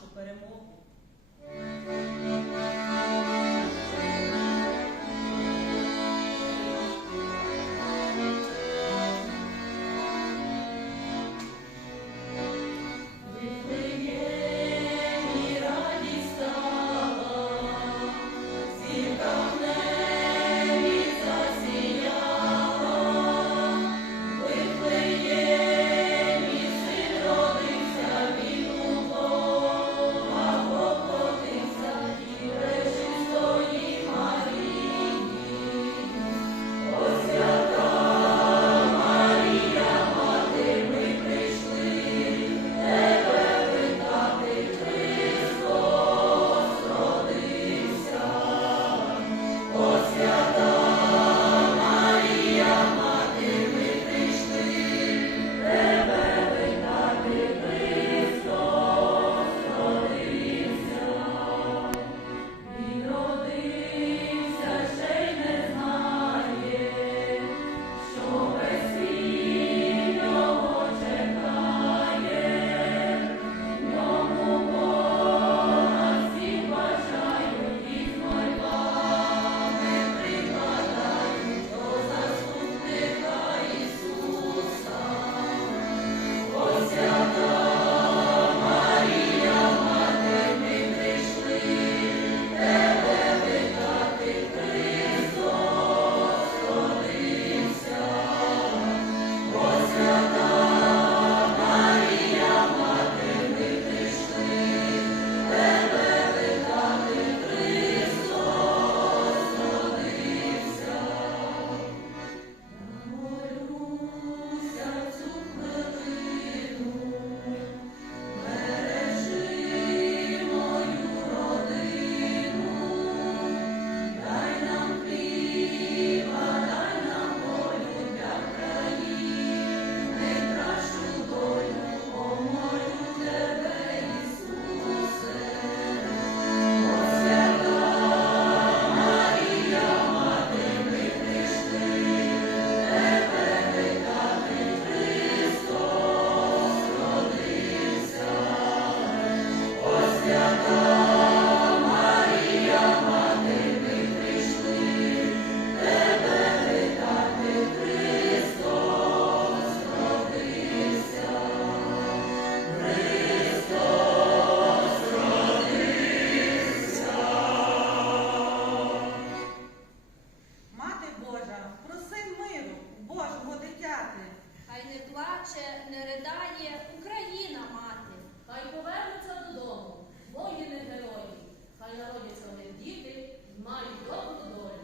нашу перемогу. ридає Україна мати, хай повернуться додому, воїни герої, хай народяться вони діти і мають добру долю.